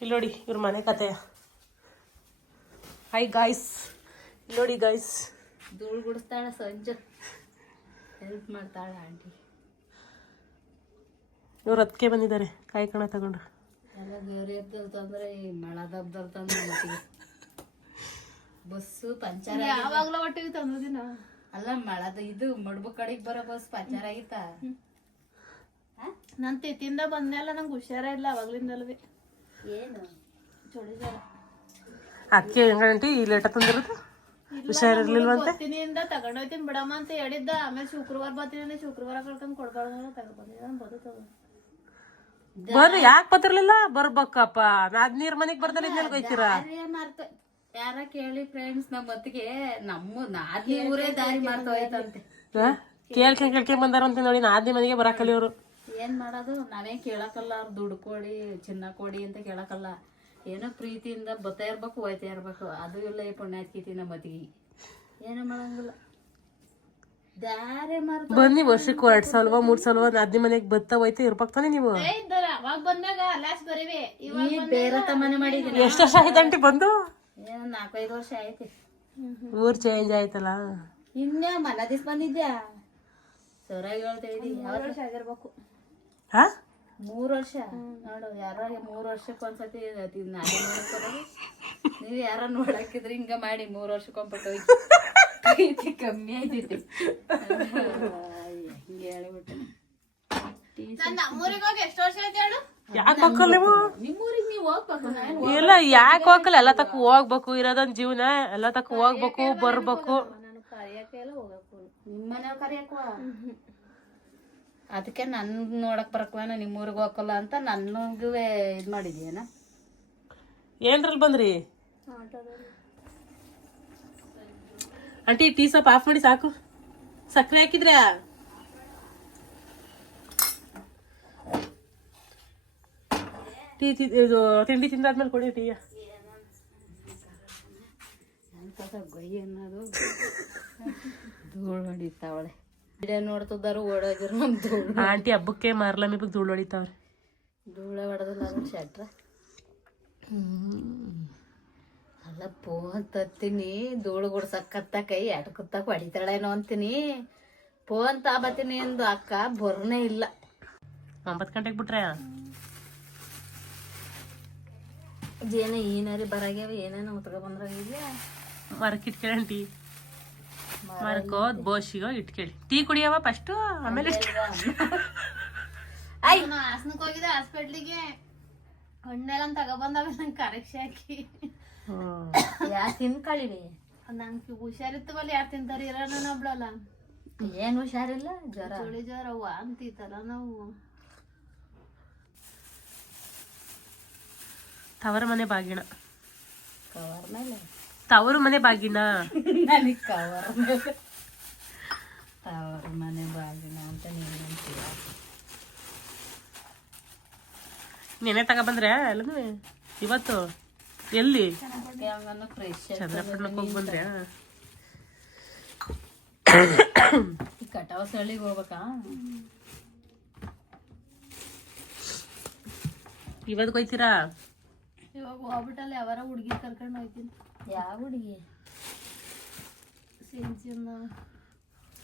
ಇಲ್ಲಿ ನೋಡಿ ಇವ್ರ ಮನೆ ಕತೆ. ಹೈ ಗಾಯ್ಸ್ ಇಲ್ಲಿ ನೋಡಿ ಗಾಯ್ಸ್ ಧೂಳು ಗುಡಿಸ್ತಾಳ ಸಂಜೆ. ಹೆಲ್ಪ್ ಮಾಡ್ತಾಳೆ ಆಂಟಿ. ಇವ್ರು ಅದಕ್ಕೆ ಬಂದಿದ್ದಾರೆ. ಕಾಯಿ ಕಣ ತಗೊಂಡು. ಎಲ್ಲ ಗೌರಿ ಹಬ್ಬದವ್ರು ತಂದ್ರೆ ಈ ಮಳ ತಂದ್ರೆ ಮಟ್ಟಿಗೆ ಬಸ್ಸು ಪಂಚರ್ ಯಾವಾಗ್ಲೂ ಒಟ್ಟಿಗೆ ತಂದಿನ ಅಲ್ಲ ಮಳದ ಇದು ಮಡ್ಬು ಕಡೆಗೆ ಬರೋ ಬಸ್ ಪಂಚರ್ ಆಗಿತ್ತ? ನನ್ನ ತಿಂದ ಬಂದೆಲ್ಲ ನಂಗೆ ಹುಷಾರ ಇಲ್ಲ ಅವಾಗ್ಲಿಂದಲ್ವೇ. ಅದಕ್ಕೆ ಹೆಂಗಂಟಿ ಈ ಲೇಟ ತಂದಿರೋದು? ಹುಷಾರಿರ್ಲಿಲ್ವಂತೆ ಬರ್ತೀನಿಂದ ತಗೊಂಡೋಯ್ತೀನಿ ಬಿಡಮ್ಮ ಅಂತ ಹೇಳಿದ್ದ. ಆಮೇಲೆ ಶುಕ್ರವಾರ ಬರ್ತೀನಿ ಶುಕ್ರವಾರ ಕಳ್ಕೊಂಡು ಕೊಡ್ಬಾರ್ದು ತಗೊಂಡ್ಬಂದಿದ್ದ ಬರ್ರಿ ಯಾಕೆ ಬತ್ತಿರ್ಲಿಲ್ಲ? ಬರ್ಬೇಕಪ್ಪ. ನಾದ್ ನೀರ್ ಮನೆಗ್ ಬರ್ತಾರೆ ಇದ್ಮೇಲೆ ಮಾರ್ತ ಯಾರ ಕೇಳಿ ಫ್ರೆಂಡ್ಸ್ ನಮ್ಮ ಮತ್ತಿಗೆ ನಮ್ಮ ನಾದ್ನಿ ಊರೇ ದಾರಿ ಮಾಡ್ತಾ ಹೋಯ್ತಂತೆ. ಕೇಳ್ಕೊಂಡ್ ಕೇಳ್ಕೊಂಡ್ ಬಂದಾರಂತ ನೋಡಿ ನಾದ್ನಿ ಮನೆಗೆ ಬರಾಕಲಿ ಅವ್ರು ಏನ್ ಮಾಡೋದು? ನಾವೇನ್ ಕೇಳಕಲ್ಲ ಅವ್ರು ದುಡ್ಡು ಕೊಡಿ ಚಿನ್ನ ಕೊಡಿ ಅಂತ ಕೇಳಕಲ್ಲ. ಏನೋ ಪ್ರೀತಿಯಿಂದ ಬತ್ತಾ ಇರ್ಬೇಕು ಹೋಯ್ತಾ ಇರ್ಬೇಕು. ಅದು ಇಲ್ಲ ಈ ಪುಣ್ಯಾತ್ಕೀತಿ ನಮ್ಮ ಮತಿಗೆ. ಏನೋ ಮಾಡಂಗಿಲ್ಲ. ದಾರೆ ಬನ್ನಿ ವರ್ಷಕ್ಕೆ ಎರಡ್ ಸಲವ ಮೂರ್ ಸಲವ ಅದ್ನಿ ಮನೆಗ್ ಬತ್ತಾ ಹೋಯ್ತಾ ಇರ್ಬೇಕು ತಾನೆ ನೀವು? ಇದ್ದಾರ ಅವಾಗ ಬಂದಾಗ ಅಲ್ಲಾಸ್ ಬರೀವಿ. ಇವಾಗ ಈಗ ಬೇರೆ ತಮ್ಮನೆ ಮಾಡಿದೀನಿ ಎಷ್ಟು ವರ್ಷ ಆಯ್ತಂಟಿ ಬಂದು? ಏನೋ ನಾಲ್ಕೈದು ವರ್ಷ ಆಯ್ತು. ಊರ್ ಚೇಂಜ್ ಆಯ್ತಲ್ಲ? ಇನ್ನ ಮನ ದಿವ್ಸ ಬಂದಿದ್ಯಾ? ಸೊರಾಗಿ ಹೇಳ್ತಾ ಇದ್ದೀನಿ ವರ್ಷ ಆಗಿರ್ಬೇಕು. ಹಾ? ಮೂರು ವರ್ಷ. ನೋಡು ಯಾರೋ ಮೂರು ವರ್ಷಕ್ಕೆ ಬರೋದು. ನೀವ್ ಯಾರ ನೋಡಕ್ಕಿದ್ರೆ ಹಿಂಗ ಮಾಡಿ ಮೂರು ವರ್ಷಕ್ಕೊಂದ್ಬಿಟ್ಟು ಪ್ರೀತಿ ಕಮ್ಮಿ ಆಯ್ತೈತಿ ಹಿಂಗೆ ಹೇಳ್ಬಿಟ್ಟು. ನಾನ್ ನಮ್ಮೂರಿಗೆ ಹೋಗಿ ಎಷ್ಟು ವರ್ಷ ಆಯ್ತು ಹೇಳು? ಯಾಕೆ ಹೋಗಲ್ಲ ನೀವು? ನಿಮ್ಮೂರಿಗೆ ನೀವು ಹೋಗ್ಬೇಕು ಇಲ್ಲ ಯಾಕೆ ಹೋಗಲ್ಲ ಎಲ್ಲ ತಕ್ಕ ಹೋಗ್ಬೇಕು ಇರೋದೊಂದ್ ಜೀವನ ಎಲ್ಲ ತಕ್ಕ ಹೋಗ್ಬೇಕು ಬರ್ಬೇಕು ನಾನು ಕರಿಯಕ್ಕೆ ಎಲ್ಲ ಹೋಗಕ್ಕೆ ನಿಮ್ಮನೆ ಕರಿಯಕ್ವ ಅದಕ್ಕೆ ನನ್ ನೋಡಕ್ ಬರಕ್ವೇನ ನಿಮ್ಮೂರಿಗೆ ಹೋಗಲ್ಲ ಅಂತ ನನಗೂ ಇದ್ ಮಾಡಿದ್ಯೇನ? ಏನ್ರಲ್ಲಿ ಬಂದ್ರಿ? ಆಂಟಿ ಟೀ ಸಪ್ ಆಫ್ ಮಾಡಿ ಸಾಕು. ಸಕ್ಕರೆ ಹಾಕಿದ್ರಾ? ಟೀ ಇದು ತಿಂಡಿ ತಿಂದಾದ್ಮೇಲೆ ಕೊಡಿ ಟೀಯ. ಗೊಯ್ಯ ಗೊಯ್ ಅನ್ನೋದು? ಧೂಳು ಹೊಡಿತಾವಳೆ. ನೋಡ್ತಿದ್ದಾರು ಓಡೋಗಿರು ಧೂಳು. ಆಂಟಿ ಹಬ್ಬಕ್ಕೆ ಮಾರ್ಲಮಿ ಬಗ್ಗೆ ಧೂಳು ಹೊಡಿತಾವ್ರಿ. ಧೂಳ ಹೊಡೆದಿಲ್ಲ ಶಟ್ರ. ಅಲ್ಲ ಫೋನ್ ತತ್ತೀನಿ ಧೂಳು ಗುಡ್ಸಕ್ಕತ್ತ ಕೈ ಎಟ್ಕುತ್ತಕ್ ಹೊಡಿತಾಳೇನೋ ಅಂತೀನಿ. ಫೋನ್ ತಾಬತ್ತೀನಿ ಎಂದು ಅಕ್ಕ ಬರ್ನೇ ಇಲ್ಲ. ಒಂಬತ್ತು ಗಂಟೆಗೆ ಬಿಟ್ರೆ? ಜೇನ ಏನಾರಿ ಬರಾಗ್ಯಾವ ಏನೇನೋ ಉತ್ಕ ಬಂದ್ರಾಗಿದ್ಯಾ ಮರಕ್ಕೆ ಹೋದ್ ಬೋಶಿಗೋ ಇಟ್ಕೊಳ್ಳಿ ಟೀ ಕುಡಿಯವ ಫಸ್ಟು ಆಮೇಲೆ ಹಾಸನಕ್ಕೆ ಹೋಗಿದ್ದೆ ಹಾಸ್ಪಿಟ್ಲಿಗೆ ಹಣ್ಣೆಲ್ಲ ತಗೊಬಂದಾಗ ನಂಗೆ ಕರೆಕ್ಷೆ ಹಾಕಿ. ಯಾರು ಯಾ ತಿನ್ಕಳಿವಿ ನಂಗೆ ಹುಷಾರಿತ್ತು ಬಲ್ಲಿ ಯಾರು ತಿಂತಾರೆ ಇರೋಣ ಒಬ್ಳಲ್ಲ ಏನು ಹುಷಾರಿಲ್ಲ ಜ್ವರ. ಚಳಿ ಜ್ವರ ಅಂತೀತಲ್ಲ ನಾವು. ತವರ ಮನೆ ಬಾಗಿಣ. ಕವರ್ ಮೇಲೆ? ತವರು ಮನೆ ಬಾಗಿನ? ನನಗೆ ತವರ ಮನೆ ಬಾಗಿನ ಅಂತ ನೀನು ಅಂತೀಯ? ನೆನೆ ತಗೊಬಂದ್ರೆ ಅಲ್ಲೂ ಇವತ್ತು? ಎಲ್ಲಿ? ಚಂದ್ರಪಟ್ಟಣಕ್ಕೆ ಹೋಗಿ ಬಂದ್ರೆ ಕಟಾವ ಸಳಿಗೆ ಹೋಗ್ಬೇಕಾ? ಇವತ್ತು ಕೊಯ್ತೀರಾ ಇವಾಗ ಹೋಗ್ಬಿಟ್ಟಲ್ಲ ಯಾವಾರ ಹುಡುಗಿ ಕರ್ಕೊಂಡು ಹೋಗ್ತೀನಿ ಯಾವ ಹುಡುಗಿ? ಸಿಂಚಿನ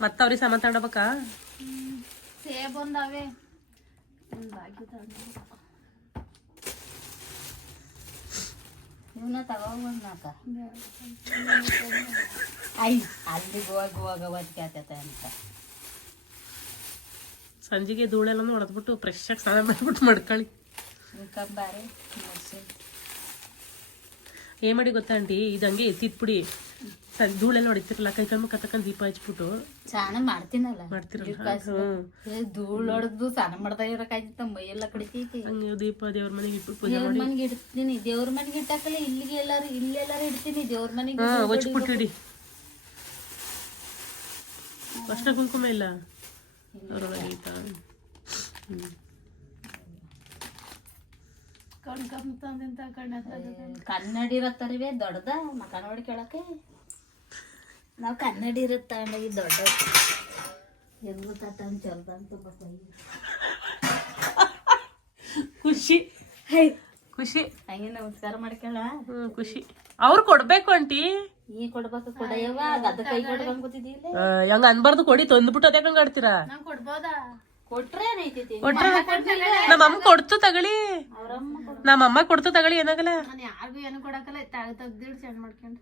ಮತ್ತೆ ಅವ್ರಿಗೆ ಸಾಮಾನು ತಗೊಂಡೋಗ್ಬೇಕಾ? ಸೇಬ್ ಒಂದಾವೆ ಬಾಕಿ ಇವನ್ನ ತಗೊಂಡ್ ನಾಕ ಐ ಅಲ್ಲಿಗೆ ಹೋಗಿ ಹೋಗವತ್ಕೆ ಆತೈತೆ ಅಂತ. ಸಂಜೆಗೆ ಧೂಳೆಲ್ಲ ಹೊಡೆದ್ಬಿಟ್ಟು ಫ್ರೆಶ್ ಆಗಿ ಸ್ನಾನ ಮಾಡಿಬಿಟ್ಟು ಮಾಡ್ಕೊಳ್ಳಿ ಮುಗಿಸಿ ಏನ್ ಮಾಡಿ ಗೊತ್ತಾ ಅಂಟಿ ಇದು ಹಂಗೆ ಎತ್ತಿಟ್ಬಿಡಿ ಧೂಳೆಲ್ಲ ಹೊಡಿತಿರಲ್ಲ ಕೈ ಕಮ್ಮಿ ಮುಖ ತಕೊಂಡ್ ದೀಪ ಹಚ್ಬಿಟ್ಟು. ಸ್ನಾನ ಮಾಡ್ತೀನಲ್ಲ? ಮಾಡ್ತಿರಲ್ಲ ಧೂಳ್ ಹೊಡೆದು ಸ್ನಾನ ಮಾಡ್ತಾ ಇರಕಾಯ್ತಿತ್ತ ಮೈ ಎಲ್ಲ ಕಡಿತೈತಿ. ಹಂಗೆ ದೀಪ ದೇವ್ರ ಮನೆಗೆ ಇಟ್ಬಿಟ್ಟು ಪೂಜೆ ದೇವ್ರ ಮನೆಗೆ ಇಡ್ತೀನಿ. ದೇವ್ರ ಮನೆಗೆ ಇಟ್ಟಾಕಲ್ಲ ಇಲ್ಲಿಗೆ ಎಲ್ಲಾರು ಇಲ್ಲೆಲ್ಲಾರು ಇಡ್ತೀನಿ. ದೇವ್ರ ಮನೆಗೆ ಹಾ ಒಚ್ಬಿಟ್ಟು ಇಡಿ. ಅಷ್ಟ ಕುಂಕುಮ ಇಲ್ಲ. ಅವ್ರೊಳಗೆ ಐತಾ ಹ್ಮ್ ಕಣ್ ಕಮ್ಮಿ ತಂದಿಂತ ಕಣ್ಣ ಕನ್ನಡಿ ಇರತ್ತರಿವೆ ದೊಡ್ಡದ? ಮಕ ನೋಡಿ ಕೇಳಕ್ಕೆ? ನಾವು ಕನ್ನಡಿ ಇರತ್ತ ಈ ದೊಡ್ಡ ಹೆಂಗ್ ತಟ್ಟ ಚಲ್ದಂತ ಖುಷಿ. ಹೈ ಖುಷಿ. ಹಂಗೆ ನಮಸ್ಕಾರ ಮಾಡ್ಕೊಳ ಹ್ಮ್ ಖುಷಿ. ಅವ್ರು ಕೊಡ್ಬೇಕು ಆಂಟಿ. ಈ ಕೊಡ್ಬೇಕು ಕೊಡಯ್ಯವ ಗದ್ದ ಕೈ ಹಂಗ ಅನ್ಬಾರ್ದು ಕೊಡಿ ತಂದ್ಬಿಟ್ಟು ಅದೇ ಹಂಗ ಆಡ್ತೀರಾ ನಂಗ್ ಕೊಡ್ಬೋದಾ? ಕೊಟ್ರೆ ಏನೈತೈತಿ ನಮ್ಮ ಅಮ್ಮ ಕೊಡ್ತು ತಗೊಳ್ಳಿ. ನಮ್ಮಮ್ಮ ನಮ್ಮ ಅಮ್ಮ ಕೊಡ್ತು ತಗೊಳ್ಳಿ ಏನಾಗಲ್ಲ. ನಾನು ಯಾರಿಗೂ ಏನು ಕೊಡಕಲ್ಲ ತಾಗ ತೆಗ್ದಿಡ್ ಚೆಂದ ಮಾಡ್ಕೊಂಡು.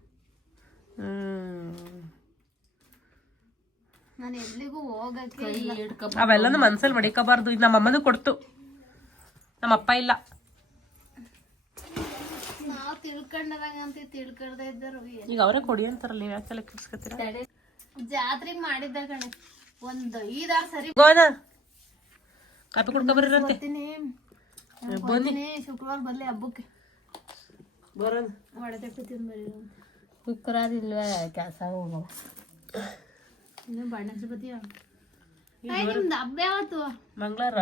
ನಾನು ಎಲ್ಲಿಗೂ ಹೋಗಕ್ಕೆ ಅವೆಲ್ಲನೂ ಮನ್ಸಲ್ಲಿ ಮಡಿಕೋಬಾರ್ದು. ಇದು ನಮ್ಮ ಅಮ್ಮನೂ ಕೊಡ್ತು. ನಮ್ಮ ಅಪ್ಪ ಇಲ್ಲ. ನಾವು ತಿಳ್ಕೊಂಡಾಗ ಅಂತ ತಿಳ್ಕೊಳ್ದೇ ಇದ್ದರು. ಈಗ ಅವರೇ ಕೊಡಿ ಅಂತಾರಲ್ಲ ನೀವು ಯಾಕೆ ತಲೆ ತಡೆ. ಜಾತ್ರೆಗ್ ಮಾಡಿದ್ದ ಕಣೆ ಒಂದು ಐದಾರು ಸರಿ ಗೋನ ಕಾಪಿ ಕುಡ್ಕೊ ಬರ್ರಂತೆ. ಬರ್ತೀನಿ. ಬನ್ನಿ. ಶುಕ್ರವಾರ ಬರ್ಲಿ ಹಬ್ಬಕ್ಕೆ. ಬರೋಣ. ಒಡೆದಟ್ಟು ತಿನ್ಬರಿ ಶುಕ್ರವಾರ ಇಲ್ವಾ ಕೆಲಸ ಹೋಗವ ಇನ್ನು ಬಣ್ಣ ಬತ್ತೀಯ ನಿಮ್ದು ಹಬ್ಬ ಯಾವತ್ತು? ಮಂಗಳಾರ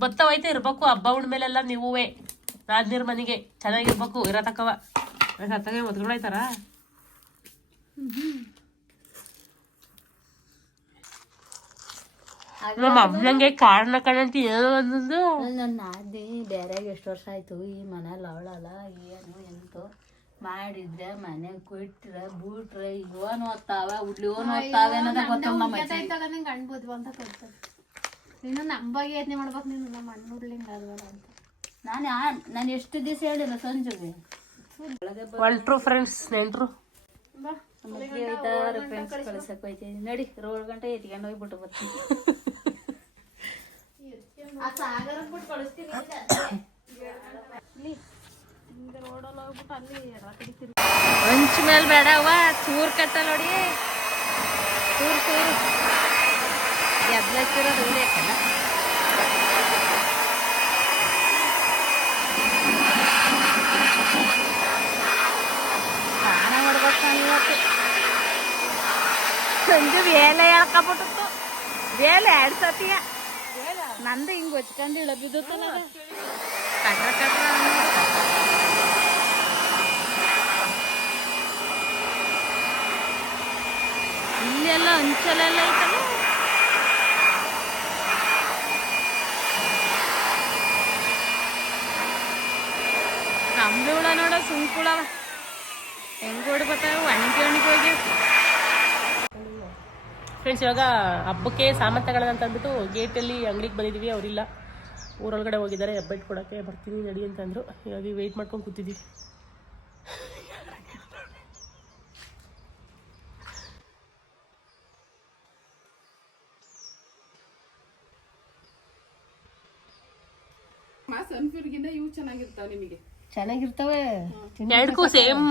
ಬತ್ತವೈತೆ ಇರ್ಬೇಕು ಹಬ್ಬ ಉಣ್ಮೇಲೆಲ್ಲ ನೀವುವೇ. ರಾಜ್ನೀರ್ ಮನೆಗೆ ಚೆನ್ನಾಗಿರ್ಬೇಕು ಇರೋ ತಕ್ಕವ ಸತ್ತಗೆ ಮದ್ಕೊಂಡಾಯ್ತಾರ ನಮ್ಮ ಅಮ್ಮಂಗೆ ಕಾರಣ ಕಾಣಂತ ಏನೋ ಒಂದೊಂದು ನನ್ನ ನಾದಿ ಬೇರೆಗೆ ಎಷ್ಟು ವರ್ಷ ಆಯ್ತು ಈ ಮನೇಲಿ ಅವಳಲ್ಲ ಏನು ಎಂತೋ ಮಾಡಿದ್ರೆ ಮನೆ ಕೊಟ್ಟರೆ ಬೂಟ್ರೆ ಇವನ್ ಓದ್ತಾವ ಉಡ್ಲಿ ಓನ್ ಓದ್ತಾವೆ ಅನ್ನೋದ ಗೊತ್ತಲ್ಲ ನಮ್ಮ ನಿಂಗೆ ಅಂತ ಕೊಡ್ತಾರೆ ನೀನು ನಂಬಾಗಿ ಯೋಚನೆ ಮಾಡ್ಬೇಕು ನೀನು ನಮ್ಮ ಅಣ್ಣ ಹುಡ್ಲಿಂಗ್ ಅಲ್ವಲ್ಲ ಅಂತ. ನಾನು ಯಾ ನಾನು ಎಷ್ಟು ದಿವಸ ಹೇಳಿಲ್ಲ ಸಂಜೆಗೆ. ಒಳ್ಟ್ರು ಫ್ರೆಂಡ್ಸ್ ನೆಂಟ್ರು ಬಾ. ಫ್ರೆಂಡ್ಸ್ ಕಳ್ಸಕ್ ಹೋಯ್ತೀನಿ. ನಡಿ ರೋಡ್ ಗಂಟೆ ಎತ್ಕೊಂಡು ಹೋಗ್ಬಿಟ್ಟು ಬರ್ತೀನಿ ಆ ಸಾಗರ ಬಿಟ್ಟು ಕಳಿಸ್ತೀನಿ ರೋಡಲ್ಲಿ ಹೋಗ್ಬಿಟ್ಟು ಅಲ್ಲಿ ರಾತ್ರಿ ತಿರ್ಗಿ ಹಂಚ ಮೇಲೆ ಬೇಡವ ಚೂರ್ ಕಟ್ಟ ನೋಡಿ. ಚೂರ್ ಚೂರು. ಎದ್ಲಕ್ಕಿರೋದು ಉಳಿಯಕ್ಕಲ್ಲ ಸ್ನಾನ ಮಾಡ್ಬೇಕು ಇವತ್ತು. ಸಂಜೆ ವೇಲೆ ಎಳ್ಕೊಬಿಟ್ಟಿತ್ತು. ಬೇಲೆ ಎರಡು ಸತಿಯ. ನಂದು ಹಿಂಗ್ ಹೊಚ್ಕೊಂಡು ಇಳ ಬಿದ್ದುತ್ತಲ್ಲ ಅದು. ಕಟ್ರ ಕಟ್ರ ಅನ್ನೋದು. ಇಲ್ಲೆಲ್ಲ ಅಂಚಲೆಲ್ಲ ಐತಲ್ಲ ಕಂಬಳ ನೋಡ ಸುಂಕುಳವ ಹೆಂಗ್ ಓಡ್ಬತ್ತಾವ ಒಣಗಿ ಒಣಗಿ ಹೋಗಿ ಫ್ರೆಂಡ್ಸ್ ಇವಾಗ ಹಬ್ಬಕ್ಕೆ ಸಾಮಾನು ತಗೊಳ್ಳೋಣ ಅಂತ ಅಂದ್ಬಿಟ್ಟು ಗೇಟಲ್ಲಿ ಅಂಗಡಿಗೆ ಬಂದಿದ್ದೀವಿ ಅವರಿಲ್ಲ. ಊರೊಳಗಡೆ ಹೋಗಿದ್ದಾರೆ. ಹಬ್ಬ ಇಟ್ಕೊಡಕ್ಕೆ ಬರ್ತೀನಿ ನಡಿ ಅಂತಂದರು ಇವಾಗ ವೆಯ್ಟ್ ಮಾಡ್ಕೊಂಡು ಕೂತಿದ್ದೀವಿ ಚೆನ್ನಾಗಿರ್ತವೆ ಎರಡಕ್ಕೂ ಸೇಮ್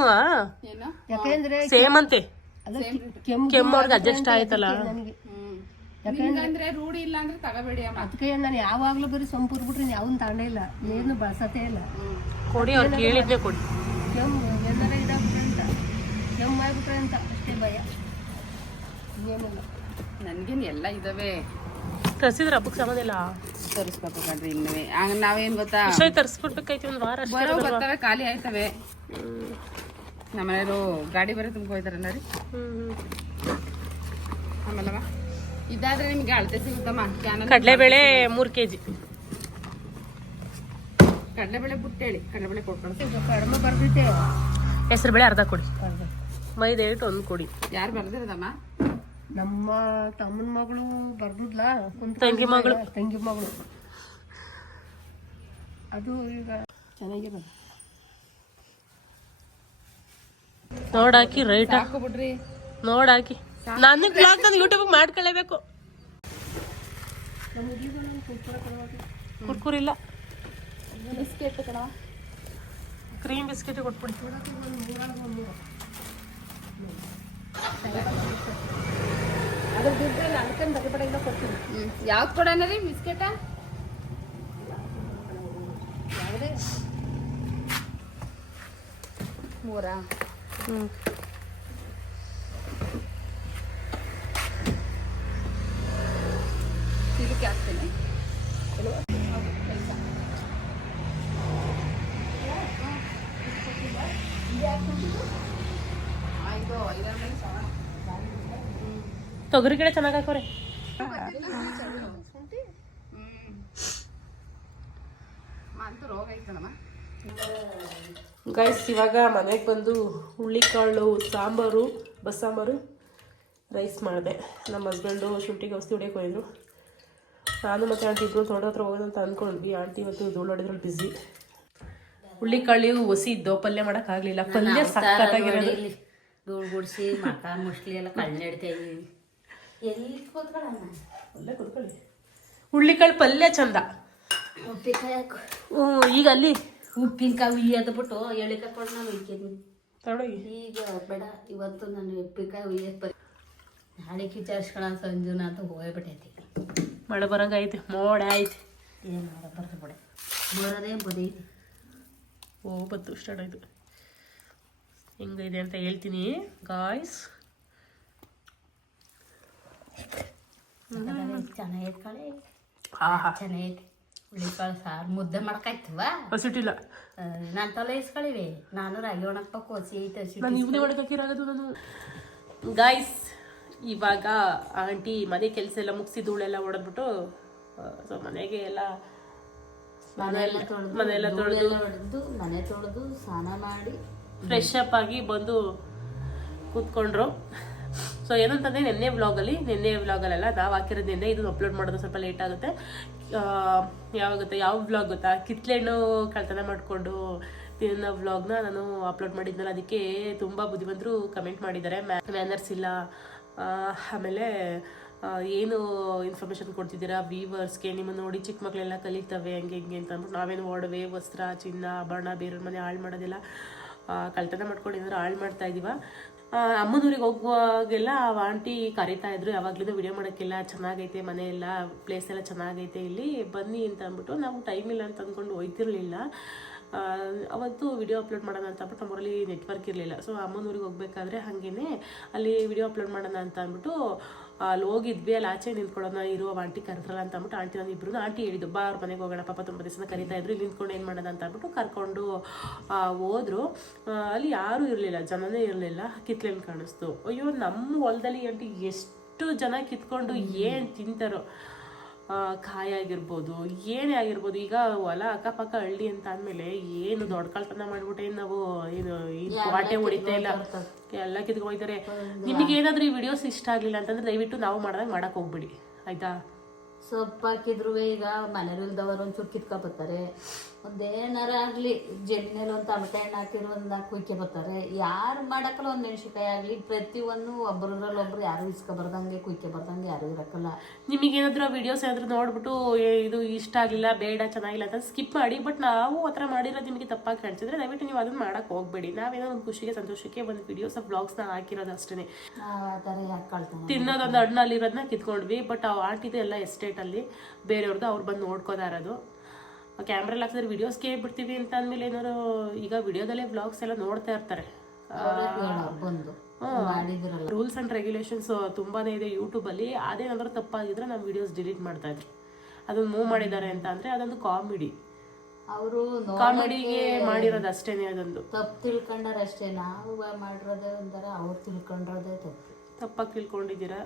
ಯಾಕೆಂದ್ರೆ ಸೇಮ್ ಅಂತೆ. ಕೆಮ್ಮು ಅವ್ರಿಗೆ ಅಡ್ಜಸ್ಟ್ ಆಯ್ತಲ್ಲ. ಯಾಕಂದ್ರೆ ರೂಢಿ ಇಲ್ಲ ಅಂದ್ರೆ ತಗೋಬೇಡಿ ಅದಕ್ಕೆ ನಾನು ಯಾವಾಗ್ಲೂ ಬರೀ ಸೊಂಪು ಬಿಟ್ರೆ ಯಾವನ್ ತಗೊಂಡೇ ಇಲ್ಲ. ಏನು ಬಳಸತೇ ಇಲ್ಲ. ಕೊಡಿ ಅವ್ರು ಕೇಳಿದ್ದೆ ಕೊಡಿ. ಕೆಮ್ಮು ಎಲ್ಲರ ಇದಾಗ್ಬಿಟ್ರೆ ಅಂತ. ಕೆಮ್ಮು ಆಗ್ಬಿಟ್ರೆ ಅಂತ ಅಷ್ಟೇ ಭಯ. ಏನಿಲ್ಲ. ನನ್ಗೇನು ಎಲ್ಲ ಇದಾವೆ. ತರಿಸಿದ್ರೆ ಹಬ್ಬಕ್ಕೆ ಸಂಬಂಧಿಲ್ಲ ತರಿಸ್ಬೇಕು ಕಣ್ರಿ ಇನ್ನುವೆ. ಹಂಗ ನಾವೇನ್ ಗೊತ್ತಾ? ತರಿಸ್ಬಿಡ್ಬೇಕಾಯ್ತು ಒಂದು ವಾರ ಅಷ್ಟೇ ಬರೋ ಬರ್ತವೆ ಖಾಲಿ ಆಯ್ತವೆ. ನಮ್ಮನೆಯವರು ಗಾಡಿ ಬರೋ ತುಂಬ ಹೋಯ್ತಾರ ರೀ. ಹ್ಮ್ ಆಮೇಲವ? ಇದಾದ್ರೆ ನಿಮ್ಗೆ ಅಳತೆ ಸಿಗುತ್ತಮ್ಮ. ಕ್ಯಾನಲ್ ಕಡಲೆಬೇಳೆ ಮೂರು ಕೆ ಜಿ ಕಡಲೆಬೇಳೆ ಬುಟ್ಟೇಳಿ ಕಡಲೆಬೇಳೆ ಕೊಟ್ಕೊಂಡು ಕಡಿಮೆ ಬರ್ತೈತೆ ಹೆಸರುಬೇಳೆ ಅರ್ಧ ಕೊಡಿ. ಮೈದಾ ಹಿಟ್ಟು ಒಂದು ಕೊಡಿ. ಯಾರು ಬರ್ದಿರೋದಮ್ಮ? ನಮ್ಮ ತಮ್ಮನ ಮಗಳು ಬರ್ದಿದ್ಲ. ತಂಗಿ ಮಗಳು. ತಂಗಿ ಮಗಳು. ಅದು ಈಗ ಚೆನ್ನಾಗಿರೋದು ನೋಡಾಕಿ ರೈಟ್. ಸಾಕು ಬಿಡ್ರಿ. ನೋಡಾಕಿ. ನಾನು ಬ್ಲಾಗ್ ನಾನು ಯೂಟ್ಯೂಬ್ ಮಾಡ್ಕೊಳ್ಳೇಬೇಕು. ಕುರ್ಕುರಿ ಇಲ್ಲ ಬಿಸ್ಕೆಟ್ ಕ್ರೀಮ್ ಬಿಸ್ಕೆಟ್ ಕೊಟ್ಬಿಡಿ ಅದ್ರ ದುಡ್ಡು ಅದಕ್ಕಂತ ಬಡ ಇಲ್ಲ ಕೊಡ್ತೀನಿ. ಹ್ಮ್. ಯಾವ್ದು ಕೊಡೋಣ ರೀ ಬಿಸ್ಕೆಟ ಮೂರಾ? ಇದಕ್ಕೆ ಹಾಕ್ತೀನಿ ತೊಗರಿ ಗಿಡ ಚೆನ್ನಾಗಿ ಹಾಕೋರೆ ಅಂತ ರೋಗ ಐತಣಮ್ಮ ಗೈಸ್ ಇವಾಗ ಮನೆಗೆ ಬಂದು ಹುಳ್ಳಿಕಾಳು ಸಾಂಬಾರು ಬಸ್ಸಾಂಬಾರು ರೈಸ್ ಮಾಡಿದೆ. ನಮ್ಮ ಹಸ್ಬೆಂಡು ಶುಂಠಿಗೆ ಔಷಧಿ ಹೊಡಿಯೋಕೆ ಹೋಯಿದ್ರು ನಾನು ಮತ್ತು ಆಂಟಿ ಇಬ್ಬರು ತೋಟ ಹತ್ರ ಹೋಗೋದು ಅಂತ ಅಂದ್ಕೊಂಡ್ವಿ ಆಂಟಿ ಇವತ್ತು ಧೂಳು ಹೊಡೆದ್ರಲ್ಲಿ ಬಿಸಿ ಹುಳ್ಳಿಕಾಳು ಹೊಸಿ ಇದ್ದೋ ಪಲ್ಯ ಮಾಡೋಕ್ಕಾಗಲಿಲ್ಲ ಪಲ್ಯ ಸಕ್ಕತ್ತಾಗಿರೋದು ಧೂಳು ಗುಡಿಸಿ ಮಕ ಎಲ್ಲ ಎಲ್ಲಿ ಕೂತ್ಕೊಳ್ಳೋಣ? ಅಲ್ಲೇ ಕೂತ್ಕೊಳ್ಳಿ. ಹುಳ್ಳಿಕಾಳು ಪಲ್ಯ ಚಂದ. ಈಗ ಅಲ್ಲಿ ಉಪ್ಪಿನಕಾಯಿ ಎದ್ಬಿಟ್ಟು ಎಳಿಕಾಯಿ ನಾನು ಉಯ್ಕಿದ್ದೀನಿ ತಗೊಳ್ಳಿ ಈಗ ಬೇಡ ಇವತ್ತು ನಾನು ಉಪ್ಪಿನಕಾಯಿ ಉಯ್ಯಕ್ಕೆ ಬರೀ. ನಾಳೆ ವಿಚಾರಿಸ್ಕೊಳ ಸಂಜುನ ಅಂತ ಹೋಗ್ಬಿಟ್ಟೈತಿ. ಮಳೆ ಬರಂಗ ಐತೆ ಮೋಡ ಐತೆ. ಏನು ಮಾಡ ಬರ್ದು ಬಿಡ. ಬರೋದೇ ಬರೀ ಓ ಬತ್ತು ಸ್ಟಾರ್ಟ್ ಆಯಿತು. ಹೆಂಗಿದೆ ಅಂತ ಹೇಳ್ತೀನಿ ಗಾಯ್ಸ್ ಚೆನ್ನಾಗೈತೆ ಕಳೆ ಆಹಾ. ಚೆನ್ನಾಗೈತೆ. ಹುಳಿಕಾಳು ಸಾರು ಮುದ್ದೆ ಮಾಡ್ಕಾಯ್ತವ? ಹಸಿಟ್ಟಿಲ್ಲ. ನಾನು ತಲೆ ಇಸ್ಗಳಿವೆ ನಾನು ರಾಗಿ ಒಣಪ್ಪ ಹಸಿ ಐತೆ ಹಸಿ ನಾನು ಗಾಯ್ಸ್ ಇವಾಗ ಆಂಟಿ ಮನೆ ಕೆಲಸ ಎಲ್ಲ ಮುಗಿಸಿ ಧೂಳೆಲ್ಲ ಹೊಡೆದ್ಬಿಟ್ಟು ಸೊ ಮನೆಗೆ ಎಲ್ಲ ಮನೆಯೆಲ್ಲ ತೊಳೆದು ಹೊಡೆದು ಮನೆ ತೊಳೆದು ಸ್ನಾನ ಮಾಡಿ. ಫ್ರೆಶ್ ಅಪ್ ಆಗಿ ಬಂದು ಕೂತ್ಕೊಂಡ್ರು. ಸೊ ಏನಂತಂದ್ರೆ ನಿನ್ನೆ ವ್ಲಾಗಲ್ಲಿ ನಿನ್ನೆ ವ್ಲಾಗಲ್ಲೆಲ್ಲ ನಾವು ಹಾಕಿರೋದ್ರಿಂದ ಇದನ್ನು ಅಪ್ಲೋಡ್ ಮಾಡೋದು ಸ್ವಲ್ಪ ಲೇಟ್ ಆಗುತ್ತೆ. ಗೊತ್ತಾ? ಯಾವ ವ್ಲಾಗ್ ಗೊತ್ತಾ? ಕಿತ್ಲೆಹಣ್ಣು ಕಳ್ತನ ಮಾಡಿಕೊಂಡು ತಿನ್ನೋ ವ್ಲಾಗ್ನ ನಾನು ಅಪ್ಲೋಡ್ ಮಾಡಿದ್ನಲ್ಲ, ಅದಕ್ಕೆ ತುಂಬ ಬುದ್ಧಿವಂತರು ಕಮೆಂಟ್ ಮಾಡಿದ್ದಾರೆ. ಮ್ಯಾನರ್ಸ್ ಇಲ್ಲ. ಆಮೇಲೆ ಏನು ಇನ್ಫಾರ್ಮೇಷನ್ ಕೊಡ್ತಿದ್ದೀರಾ? ವೀವರ್ಸ್ಗೆ ನಿಮ್ಮನ್ನು ನೋಡಿ ಚಿಕ್ಕ ಮಕ್ಕಳೆಲ್ಲ ಕಲಿತವೆ, ಹಂಗೆ ಹಿಂಗೆ ಅಂತ ಅಂದ್ಬಿಟ್ಟು ನಾವೇನು ಒಡವೆ ವಸ್ತ್ರ, ಚಿನ್ನ ಆಭರಣ ಬೇರೆಯವ್ರ ಮನೆ ಹಾಳು ಮಾಡೋದಿಲ್ಲ. ಕಳ್ತನ ಮಾಡ್ಕೊಂಡು ಏನಾದ್ರು ಹಾಳು ಮಾಡ್ತಾ ಇದೀವ. ಅಮ್ಮನೂರಿಗೆ ಹೋಗುವಾಗೆಲ್ಲ ಆಂಟಿ ಕರೀತಾ ಇದ್ರು. ಯಾವಾಗ್ಲಿಂದ ವಿಡಿಯೋ ಮಾಡೋಕ್ಕೆಲ್ಲ ಚೆನ್ನಾಗೈತೆ ಮನೆ ಎಲ್ಲ ಪ್ಲೇಸ್ ಎಲ್ಲ ಚೆನ್ನಾಗೈತೆ, ಇಲ್ಲಿ ಬನ್ನಿ ಅಂತ ಅಂದ್ಬಿಟ್ಟು ನಾವು ಟೈಮ್ ಇಲ್ಲ ಅಂತ ಅಂದ್ಕೊಂಡು ಹೋಯ್ತಿರ್ಲಿಲ್ಲ. ಅವತ್ತು ವಿಡಿಯೋ ಅಪ್ಲೋಡ್ ಮಾಡೋಣ ಅಂತ ಅಂದ್ಬಿಟ್ಟು ನಮ್ಮೂರಲ್ಲಿ ನೆಟ್ವರ್ಕ್ ಇರಲಿಲ್ಲ. ಸೊ ಅಮ್ಮನೂರಿಗೆ ಹೋಗ್ಬೇಕಾದ್ರೆ ಹಾಗೇನೆ ಅಲ್ಲಿ ವಿಡಿಯೋ ಅಪ್ಲೋಡ್ ಮಾಡೋಣ ಅಂತ ಅಂದ್ಬಿಟ್ಟು ಅಲ್ಲಿ ಹೋಗಿದ್ವಿ. ಅಲ್ಲಿ ಆಚೆ ನಿಂತ್ಕೊಳ್ಳೋಣ, ಇರುವ ಆಂಟಿ ಕರೆದ್ರಲ್ಲ ಅಂತ ಅಂದ್ಬಿಟ್ಟು ಆಂಟಿ ನಾನು ಇಬ್ಬರು ಆಂಟಿ ಹೇಳಿದ್ದು ಬಾ ಮನೆಗೆ ಹೋಗೋಣ. ಪಾಪ ತುಂಬ ದಿವಸ ಕರಿತಾ ಇದ್ರು. ಇಲ್ಲಿ ನಿಂತ್ಕೊಂಡು ಏನು ಮಾಡೋಣ ಅಂತ ಅಂದ್ಬಿಟ್ಟು ಕರ್ಕೊಂಡು ಹೋದರು. ಅಲ್ಲಿ ಯಾರೂ ಇರಲಿಲ್ಲ, ಜನನೇ ಇರಲಿಲ್ಲ. ಕಿತ್ಲೇನು ಕಾಣಿಸ್ತು. ಅಯ್ಯೋ, ನಮ್ಮ ಹೊಲದಲ್ಲಿ ಆಂಟಿ ಎಷ್ಟು ಜನ ಕಿತ್ಕೊಂಡು ಏನು ತಿಂತಾರೋ. ಕಾಯಿ ಆಗಿರ್ಬೋದು ಏನೇ ಆಗಿರ್ಬೋದು ಈಗ ಹೊಲ ಅಕ್ಕಪಕ್ಕ ಹಳ್ಳಿ ಅಂತ ಅಂದಮೇಲೆ ಏನು ದೊಡ್ಡ ಕಳ್ತನ ಮಾಡ್ಬಿಟ್ಟೆ ನಾವು ಇದು ಏನು ವಾಟೆ ಹೊಡಿತಾ ಇಲ್ಲ. ಎಲ್ಲ ಕಿತ್ಕೊಯ್ತಾರೆ ನಿಮಗೆ ಏನಾದ್ರೂ ಈ ವಿಡಿಯೋಸ್ ಇಷ್ಟ ಆಗಲಿಲ್ಲ ಅಂತಂದ್ರೆ ದಯವಿಟ್ಟು ನಾವು ಮಾಡ್ದಾಗ ಮಾಡಕ್ ಹೋಗ್ಬಿಡಿ. ಆಯ್ತಾ? ಸೊಪ್ಪು ಹಾಕಿದ್ರು ಈಗ ಮನೇಲಿ ಇಲ್ದವರು ಒಂಚೂರು ಕಿತ್ಕೊಬತ್ತಾರೆ ಒಂದೇನಾರ ಆಗಲಿ ಜಡ್ಡಿನಲ್ಲಿ ಒಂದು ಟಮಟೆ ಹಣ್ಣು ಹಾಕಿರೋ ಒಂದು ಕುಯ್ಕೆ ಬರ್ತಾರೆ. ಯಾರು ಮಾಡಕ್ಕಲ್ಲ ಒಂದು ಮೆಣಸಿನ್ಕಾಯಿ ಆಗಲಿ ಪ್ರತಿಯೊಂದು ಒಬ್ಬರದ್ರಲ್ಲಿ ಒಬ್ರು ಯಾರು ಇಸ್ಕೊಬಾರ್ದಂಗೆ ಕುಯ್ಕೆ ಬರ್ದಂಗೆ ಯಾರು ಇರಕ್ಕಲ್ಲ. ನಿಮಗೆ ಏನಾದರೂ ವಿಡಿಯೋಸ್ ಏನಾದರೂ ನೋಡ್ಬಿಟ್ಟು ಇದು ಇಷ್ಟ ಆಗಲಿಲ್ಲ ಬೇಡ ಚೆನ್ನಾಗಿಲ್ಲ ಅಂತ ಸ್ಕಿಪ್ ಮಾಡಿ ಬಟ್ ನಾವು ಆ ಥರ ಮಾಡಿರೋದು ನಿಮಗೆ ತಪ್ಪಾಗಿ ಕಾಣಿಸಿದ್ರೆ ದಯವಿಟ್ಟು ನೀವು ಅದನ್ನು ಮಾಡೋಕ್ಕೆ ಹೋಗ್ಬೇಡಿ. ನಾವೇನೋ ಒಂದು ಖುಷಿಗೆ ಸಂತೋಷಕ್ಕೆ ಒಂದು ವಿಡಿಯೋಸ್ ಬ್ಲಾಗ್ಸ್ನ ಹಾಕಿರೋದು ಅಷ್ಟೇ ತಿನ್ನೋದೊಂದು ಹಣ್ಣಲ್ಲಿರೋದನ್ನ ಕಿತ್ಕೊಂಡ್ವಿ ಬಟ್ ಆ ಆಂಟಿದು ಎಲ್ಲ ಎಸ್ಟೇಟಲ್ಲಿ ಬೇರೆಯವ್ರದ್ದು ಅವ್ರು ಬಂದು ನೋಡ್ಕೋತಾ ಇರೋದು. ಕ್ಯಾಮ್ರಲ್ಲಿ ಹಾಕಿದ್ರೆ ವಿಡಿಯೋಸ್ಗೆ ಬಿಡ್ತೀವಿ ಅಂತ ಅಂದಮೇಲೆ ಏನಾರು ಈಗ ವಿಡಿಯೋದಲ್ಲೇ ಬ್ಲಾಗ್ಸ್ ಎಲ್ಲ ನೋಡ್ತಾ ಇರ್ತಾರೆ. ರೂಲ್ಸ್ ಅಂಡ್ ರೆಗ್ಯುಲೇಷನ್ಸ್ ತುಂಬಾನೇ ಇದೆ ಯೂಟ್ಯೂಬಲ್ಲಿ ಅದೇನಾದ್ರೂ ತಪ್ಪಾಗಿದ್ರೆ ನಾವು ವಿಡಿಯೋಸ್ ಡಿಲೀಟ್ ಮಾಡ್ತಾ ಇದ್ವಿ. ಅದನ್ನ ಮೂವ್ ಮಾಡಿದ್ದಾರೆ ಅಂತ ಅಂದ್ರೆ ಅದೊಂದು ಕಾಮಿಡಿ ಅವರು ಕಾಮಿಡಿಗೆ ಮಾಡಿರೋದು ಅಷ್ಟೇನೆ ಅದೊಂದು. ತಪ್ಪು ತಿಳ್ಕೊಂಡಾರಷ್ಟೇ ನಾವು ಮಾಡಿರೋದೇ ಒಂಥರ ಅವ್ರು ತಿಳ್ಕೊಂಡಿರೋದೇ ತಪ್ಪು. ತಪ್ಪಾಗಿ ತಿಳ್ಕೊಂಡಿದ್ದೀರಾ?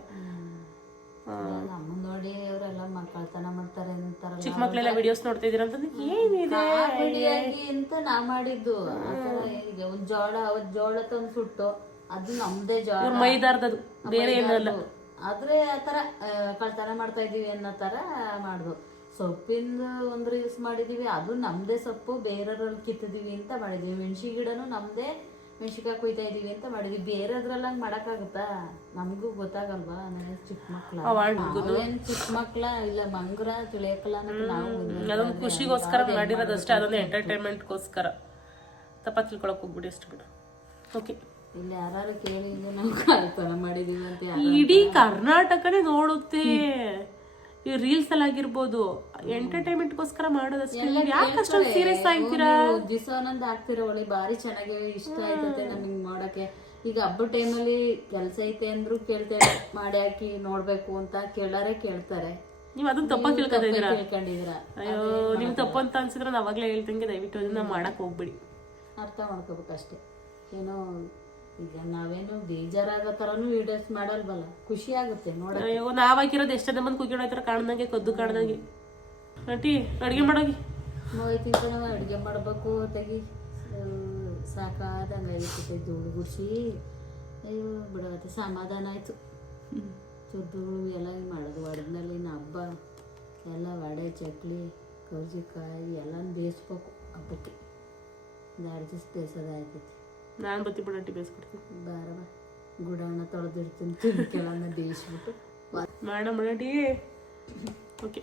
ನಮ್ಮ ನೋಡಿ ಅವರೆಲ್ಲ ಮಕ್ಕಳ್ತನ ಮಾಡ್ತಾರೆ ಅಂತಾರಲ್ಲ ಚಿಕ್ಕ ಮಕ್ಕಳೆಲ್ಲ ವಿಡಿಯೋಸ್ ನೋಡ್ತಾ ಇದೀರ ಅಂತಂದ್ರೆ ಏನಿದೆ? ಕಾಮಿಡಿಯಾಗಿ ಅಂತ ನಾ ಮಾಡಿದ್ದು. ಆ ಥರ ಈಗ ಒಂದ್ ಜೋಳ ಒಂದ್ ಜೋಳ ತಂದು ಸುಟ್ಟು ಅದು ನಮ್ದೇ ಜೋಳ. ಮೈದಾರ್ದದು ಬೇರೆ ಏನಲ್ಲ ಆದ್ರೆ ಆ ಥರ ಕಳ್ತನ ಮಾಡ್ತಾ ಇದೀವಿ ಅನ್ನೋ ಥರ ಮಾಡ್ದು. ಸೊಪ್ಪಿಂದ ಒಂದು ಯೂಸ್ ಮಾಡಿದೀವಿ ಅದು ನಮ್ದೇ ಸೊಪ್ಪು ಬೇರೆಯವ್ರಲ್ಲಿ ಕಿತ್ತಿದೀವಿ ಅಂತ ಮಾಡಿದೀವಿ. ಮೆಣಸಿ ಗಿಡನು ನಮ್ದೇ ಮೆಣಸಿನ್ಕಾಯಿ ಕುಯ್ತಾ ಇದೀವಿ ಅಂತ ಮಾಡಿದ್ವಿ. ಬೇರೆದ್ರಲ್ಲಿ ಹಂಗೆ ಮಾಡೋಕ್ಕಾಗುತ್ತಾ? ನಮಗೂ ಗೊತ್ತಾಗಲ್ವಾ? ನಾನು ಚಿಕ್ಕ ಮಕ್ಳು? ಏನು ಚಿಕ್ಕ ಮಕ್ಳ? ಇಲ್ಲ ಮಂಗ್ರ ಬಂದ್ವಿ. ಅದೊಂದು ಖುಷಿಗೋಸ್ಕರ ಮಾಡಿರೋದಷ್ಟೇ ಅದೊಂದು ಎಂಟರ್ಟೈನ್ಮೆಂಟ್ಗೋಸ್ಕರ. ತಪ್ಪ ತಿಳ್ಕೊಳಕ್ ಹೋಗ್ಬಿಡಿ ಅಷ್ಟು ಬಿಡು. ಓಕೆ. ಇಲ್ಲಿ ಯಾರು ಕೇಳಿ ನಾವು ಕಳ್ತನ ಮಾಡಿದೀವಿ ಅಂತ ಇಡೀ ಕರ್ನಾಟಕನೇ ನೋಡುತ್ತೆ. ಈ ರೀಲ್ಸ್ ಅಲ್ಲಿ ಆಗಿರ್ಬೋದು ಎಂಟರ್ಟೈನ್ಮೆಂಟ್ಗೋಸ್ಕರ ಮಾಡೋದಷ್ಟೇ ಯಾಕೆ ಅಷ್ಟೊಂದು ಸೀರಿಯಸ್ ಆಗ್ತೀರಾ ಹಾಕ್ತಿರೋ ಒಳ್ಳೆ ಭಾರಿ ಚೆನ್ನಾಗಿ ಇಷ್ಟ ಆಯ್ತತೆ ನಮಗೆ ಮಾಡೋಕೆ ಈಗ ಹಬ್ಬದ ಟೈಮಲ್ಲಿ ಕೆಲಸ ಐತೆ ಅಂದ್ರು ಕೇಳ್ತಾರೆ ಮಾಡಿ ಹಾಕಿ ನೋಡ್ಬೇಕು ಅಂತ ಕೇಳಾರೆ ಕೇಳ್ತಾರೆ. ನೀವು ಅದನ್ನ ತಪ್ಪ ತಿಳ್ಕೊತಾ ಇದೀರಾ ಅಯ್ಯೋ ನಿಮ್ ತಪ್ಪು ಅಂತ ಅನ್ಸಿದ್ರೆ ನಾನು ಅವಾಗಲೇ ಹೇಳ್ದಂಗೆ ದಯವಿಟ್ಟು ಅದನ್ನ ಮಾಡಕ್ ಹೋಗ್ಬಿಡಿ. ಅರ್ಥ ಮಾಡ್ಕೋಬೇಕಷ್ಟೇ. ಏನೋ ಈಗ ನಾವೇನು ಬೇಜಾರಾಗೋ ಥರನೂ ವಿಡಿಯೋಸ್ ಮಾಡಲ್ವಲ್ಲ? ಖುಷಿ ಆಗುತ್ತೆ ನೋಡಕ್ಕೆ. ಅಯ್ಯೋ ನಾವ್ ಹಾಕಿರೋದು ಎಷ್ಟು ಜನ ಬಂದು ಕುಯ್ಕೊಂಡು ಹೋಯ್ತಾರ ಕಾಣ್ದಂಗೆ ಕದ್ದು ಕಾಣ್ದಂಗೆ. ಆಂಟಿ ಅಡುಗೆ ಮಾಡೋಗಿ. ಹೋಯ್ತು ಕಣವ ಅಡುಗೆ ಮಾಡಬೇಕು ತೆಗಿ. ಸಾಕಾದಂಗೆ ಆಗಿರ್ತೈತೆ ಧೂಳು ಗುಡಿಸಿ. ಅಯ್ಯೋ ಸಮಾಧಾನ ಆಯಿತು. ಧೂಳು ಎಲ್ಲ ಮಾಡೋದು. ಒಡಗಿನಲ್ಲಿ ಹಬ್ಬ ಎಲ್ಲ ವಡೆ ಚಕ್ಲಿ ಕೌಜಿಕಾಯಿ ಎಲ್ಲ ಬೇಯಿಸ್ಬೇಕು ಹಬ್ಬಕ್ಕೆ. ಅಡ್ಜಸ್ಟ್ ಬೇಯಿಸೋದಾಗ್ತೈತಿ ನಾನು ಬತ್ತಿ ಬಿಡಂಟಿ ಬೇಯಿಸ್ಕೊಡ್ತೀನಿ ಬಾರವ ಗುಡಾಣ ತೊಳೆದಿರ್ತೀನಿ ತಿನ್ಕೆಲ್ಲ ಬೇಯಿಸ್ಬಿಟ್ಟು ಮಾಡೋಣ ಮಾಡೋಣ ಓಕೆ